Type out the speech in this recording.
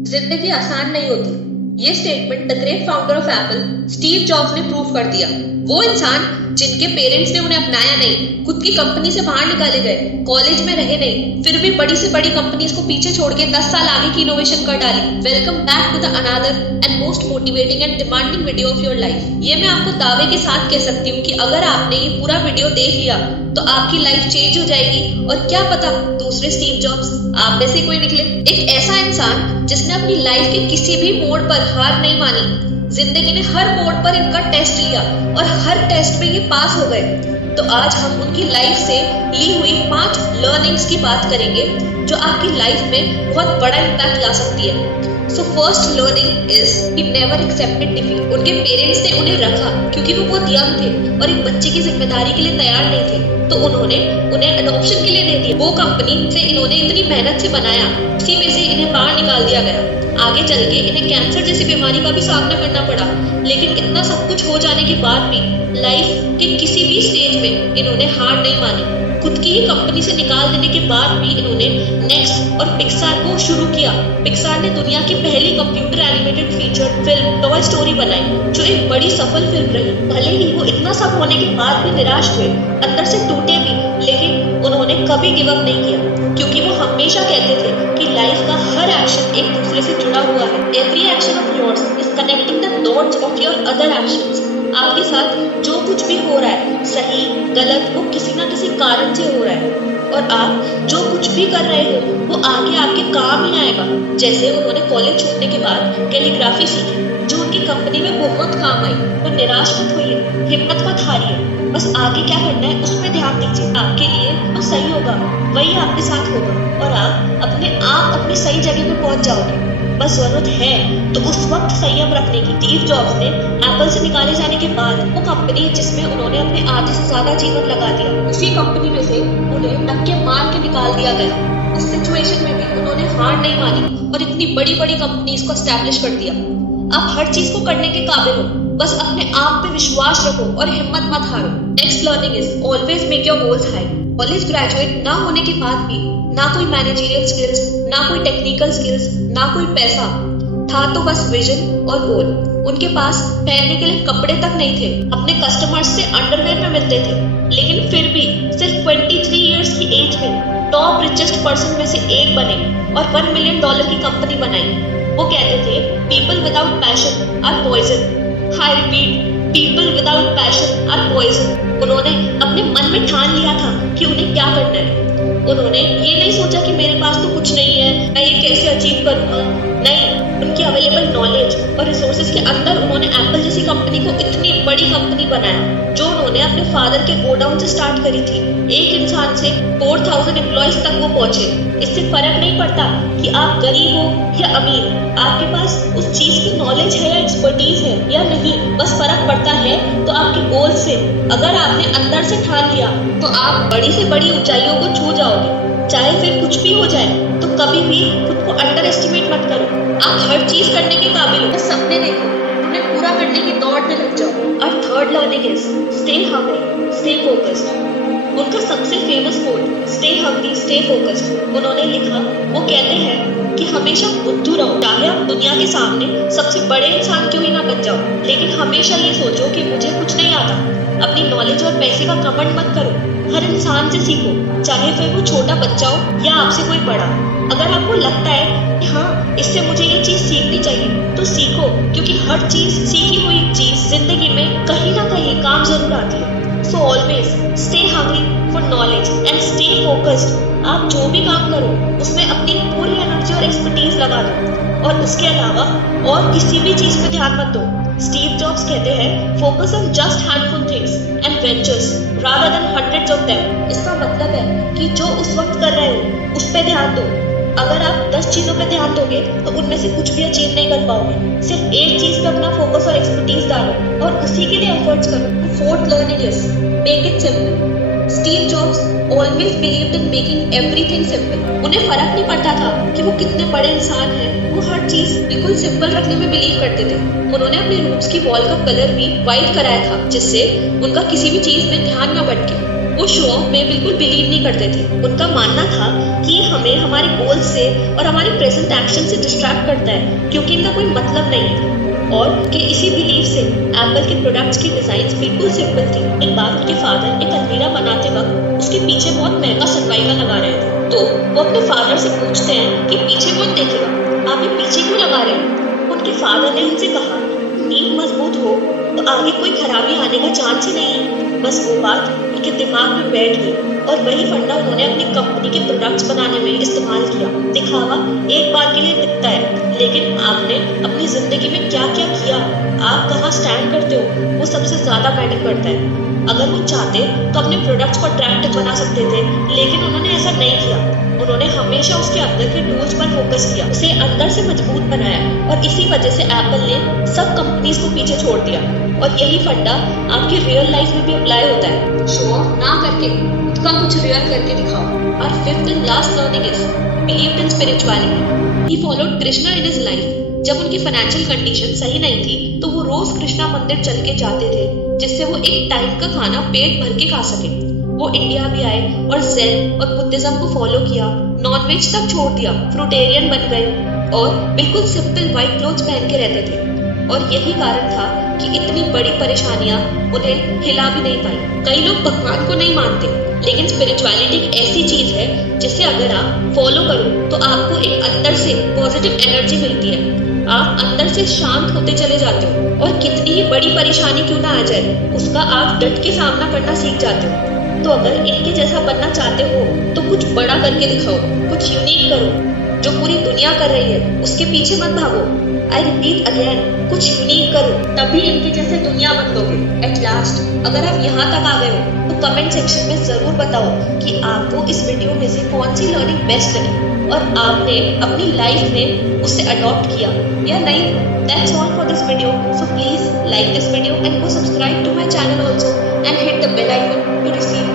जिंदगी आसान नहीं होती, ये statement the great founder of Apple Steve jobs ने प्रूव कर दिया। वो इंसान जिनके पेरेंट्स ने उन्हें अपनाया नहीं, खुद की कंपनी से बाहर निकाले गए, कॉलेज में रहे नहीं, फिर भी बड़ी से बड़ी कंपनीज को पीछे छोड़ के 10 साल आगे की इनोवेशन कर डाली। Welcome back to the another and most motivating and demanding video of your life. ये मैं आपको दावे के साथ कह सकती हूँ कि अगर आपने ये पूरा वीडियो देख लिया तो आपकी लाइफ चेंज हो जाएगी, और क्या पता दूसरे स्टीव जॉब्स आप में से कोई निकले। एक ऐसा इंसान जिसने अपनी लाइफ के किसी भी मोड़ पर हार नहीं मानी, जिंदगी ने हर मोड़ पर इनका टेस्ट लिया और हर टेस्ट में ये पास हो गए। तो आज हम उनकी लाइफ से ली हुई 5 लर्निंग्स की बात करेंगे जो आपकी लाइफ में बहुत बड़ा इम्पैक्ट ला सकती है। So first learning is he never accepted defeat. उनके पेरेंट्स ने उन्हें रखा क्योंकि वो बहुत यंग थे और एक बच्चे की जिम्मेदारी के लिए तैयार नहीं थे, तो उन्होंने उन्हें अडॉप्शन के लिए दे दिया। वो कंपनी से इन्होंने इतनी मेहनत से बनाया, उसी में से इन्हें बाहर निकाल दिया गया। आगे चल के इन्हें कैंसर जैसी बीमारी का भी सामना करना पड़ा, लेकिन इतना सब कुछ हो जाने के बाद भी लाइफ के किसी भी स्टेज में इन्होंने हार नहीं मानी। खुद की ही कंपनी से निकाल देने के बाद भी इन्होंने नेक्स्ट और पिक्सार को शुरू किया। पिक्सार ने दुनिया की पहली computer animated feature film toy story बनाई, जो एक बड़ी सफल फिल्म रही। भले ही वो इतना सब होने के बाद भी निराश हुए, अंदर से टूटे भी, लेकिन उन्होंने कभी गिव अप नहीं किया, क्योंकि वो हमेशा कहते थे कि लाइफ का हर एक्शन एक दूसरे से जुड़ा हुआ है। Every action of yours is connecting the dots of your other actions. आपके साथ जो कुछ भी हो रहा है, सही गलत, वो किसी ना किसी कारण से हो रहा है, और आप जो कुछ भी कर रहे हो वो आगे आपके काम ही आएगा। जैसे उन्होंने कॉलेज छोड़ने के बाद कैलीग्राफी सीखी, जो उनकी कंपनी में बहुत काम आई। तो निराश मत होइए, हिम्मत मत हारिए, बस आगे क्या करना है उस पर ध्यान दीजिए। आपके लिए जो सही होगा वही आपके साथ होगा, और आप अपनी सही जगह पे पहुंच जाओगे। बस जरूरत है तो उस वक्त संयम रखने की। स्टीव जॉब्स ने एप्पल से निकाले जाने के बाद वो कंपनी जिसमें उन्होंने अपने आधे से ज्यादा जीवन लगा दिया, उसी कंपनी में से उन्हें धक्के मार के निकाल दिया गया। उस सिचुएशन में भी उन्होंने हार नहीं मानी और इतनी बड़ी बड़ी कंपनीज को एस्टैब्लिश कर दिया। आप हर चीज को करने के काबिल हो, बस अपने आप पे विश्वास रखो और हिम्मत मत हारो। Next learning is always make your goals high. College graduate ना होने के बाद भी ना कोई मैनेजरियल स्किल्स, ना कोई टेक्निकल स्किल्स, ना कोई पैसा था, तो बस विजन और गोल। उनके पास पहनने के लिए कपड़े तक नहीं थे, अपने कस्टमर्स से अंडरवेयर में मिलते थे, लेकिन फिर भी सिर्फ 23 इयर्स की एज में टॉप रिचेस्ट पर्सन में से एक बने और $1 मिलियन की कंपनी बनाई। वो कहते थे people without passion are poison. I repeat, people without passion are poison. उन्होंने अपने मन में ठान लिया था कि उन्हें क्या करना है। उन्होंने ये नहीं सोचा कि मेरे पास तो कुछ नहीं है, मैं ये कैसे अचीव करूंगा। नहीं, उनकी अवेलेबल नॉलेज और रिसोर्सेज के अंदर उन्होंने एप्पल जैसी कंपनी को इतनी बड़ी कंपनी बनाया, जो उन्होंने अपने फादर के गोडाउन से स्टार्ट करी थी। एक इंसान से 4000 एम्प्लॉइज तक वो पहुंचे। इससे फर्क नहीं पड़ता कि आप गरीब हो या अमीर, आपके पास उस चीज की नॉलेज है या एक्सपर्टीज है या नहीं, बस फर्क पड़ता है तो आपके गोल से। अगर आपने अंदर से ठान लिया तो आप बड़ी से बड़ी ऊंचाइयों को छू जाओगे। चाहे फिर कुछ भी हो जाए, तो कभी भी खुद को अंडर एस्टिमेट मत करो। आप हर चीज करने के काबिल हो, सपने देखो, उन्हें पूरा करने की दौड़ में लग जाओ। और third learning is stay hungry, stay focused. उनका सबसे famous quote stay hungry, stay focused. उन्होंने लिखा, वो कहते हैं कि हमेशा बुद्धू रहो, चाहे आप दुनिया के सामने सबसे बड़े इंसान क्यों ही ना बन जाओ, लेकिन हमेशा ये सोचो कि मुझे कुछ नहीं आता। अपनी नॉलेज और पैसे का घमंड मत करो, हर इंसान से सीखो, चाहे फिर वो छोटा बच्चा हो या आपसे कोई बड़ा। अगर आपको लगता है कि हाँ, इससे मुझे ये चीज सीखनी चाहिए, तो सीखो, क्योंकि हर चीज, सीखी हुई चीज जिंदगी में कहीं ना कहीं काम जरूर आती है। So always stay hungry for knowledge and stay focused. आप जो भी काम करो उसमें अपनी पूरी एनर्जी और एक्सपर्टीज लगा दो, और उसके अलावा और किसी भी चीज पे ध्यान मत दो। स्टीव जॉब्स कहते हैं focus on just handful things and ventures rather than hundreds of them. इसका मतलब है कि जो उस वक्त कर रहे हो उस पे ध्यान दो। अगर आप 10 चीजों पे ध्यान दोगे तो उनमें से कुछ भी अचीव नहीं कर पाओगे। सिर्फ एक चीज पे अपना फोकस और एक्सपर्टीज डालो और उसी के लिए एफर्ट्स करो। Fourth learning is make it simple. Steve jobs always believed in making everything simple. उन्हें फर्क नहीं पड़ता था कि वो कितने बड़े इंसान हैं, वो हर चीज बिल्कुल सिंपल रखने में बिलीव करते थे। उन्होंने अपने रूम्स की वॉल का कलर भी व्हाइट कराया था, जिससे उनका किसी भी चीज में ध्यान न भटके। वो शो ऑफ में बिल्कुल बिलीव नहीं करते थे। उनका मानना था कि ये हमें हमारे गोल से और हमारे प्रेजेंट एक्शन से डिस्ट्रैक्ट करता है क्योंकि इनका कोई मतलब नहीं है। और कि इसी बिलीफ से एप्पल के प्रोडक्ट्स की डिजाइन्स बिल्कुल सिंपल थी। एक बार उनके फादर एक अलमीरा बनाते वक्त उसके पीछे बहुत महंगा सनमाइका लगा रहे थे, तो वो अपने फादर से पूछते हैं कि पीछे कौन देखेगा, आप ये पीछे क्यों लगा रहे हो। उनके फादर ने उनसे कहा, नींव मजबूत हो तो आगे कोई खराबी आने का चांस ही नहीं है। बस वो बात उनके दिमाग में बैठ गई और वही फंडा उन्होंने अपनी कंपनी के प्रोडक्ट्स बनाने में इस्तेमाल किया। दिखावा एक बार के लिए दिखता है, लेकिन आपने अपनी जिंदगी में क्या क्या किया, आप कहाँ स्टैंड करते हो, वो सबसे ज्यादा मैटर करता है। अगर वो चाहते तो अपने प्रोडक्ट्स को अट्रैक्टिव बना सकते थे, लेकिन उन्होंने ऐसा नहीं किया। उन्होंने हमेशा उसके अंदर के टूल्स पर फोकस किया, उसे अंदर से मजबूत बनाया और इसी वजह से एप्पल ने सब कंपनीज को पीछे छोड़ दिया। और यही फंडा आपकी रियल लाइफ में भी अप्लाई होता है। शो ऑफ ना करके खुद का कुछ रियल करके दिखाओ। और fifth and last learning is believe in spirituality. He followed Krishna in his life. जब उनकी फाइनेंशियल कंडीशन सही नहीं थी तो वो रोज कृष्णा मंदिर चल के जाते थे, जिससे वो एक टाइम का खाना पेट भर के खा सके। वो इंडिया भी आए और ज़ेन और बुद्धिज्म को फॉलो किया, नॉनवेज तक छोड़ दिया, फ्रूटेरियन बन गए और बिल्कुल सिंपल व्हाइट क्लोथ्स पहन के रहते थे। और यही कारण था कि इतनी बड़ी परेशानियां उन्हें हिला भी नहीं पाई। कई लोग भगवान को नहीं मानते, लेकिन स्पिरिचुअलिटी एक ऐसी चीज है जिसे अगर आप फॉलो करो तो आपको एक अंदर से पॉजिटिव एनर्जी मिलती है। आप अंदर से शांत होते चले जाते हो और कितनी ही बड़ी परेशानी क्यों ना आ जाए, उसका आप डट के सामना करना सीख जाते हो। तो अगर इनके जैसा बनना चाहते हो तो कुछ बड़ा करके दिखाओ, कुछ यूनिक करो। जो पूरी दुनिया कर रही है उसके पीछे मत भागो। आई रिपीट अगेन, कुछ यूनिक करो, तभी इनके जैसे दुनिया बन दोगे। एट लास्ट, अगर आप यहाँ तक आ गए हो तो कमेंट सेक्शन में जरूर बताओ कि आपको इस वीडियो में से कौन सी लर्निंग बेस्ट लगी और आपने अपनी लाइफ में उसे अडॉप्ट किया या नहीं। That's all for this video. So please like this video and go subscribe to my channel also and hit the bell icon to receive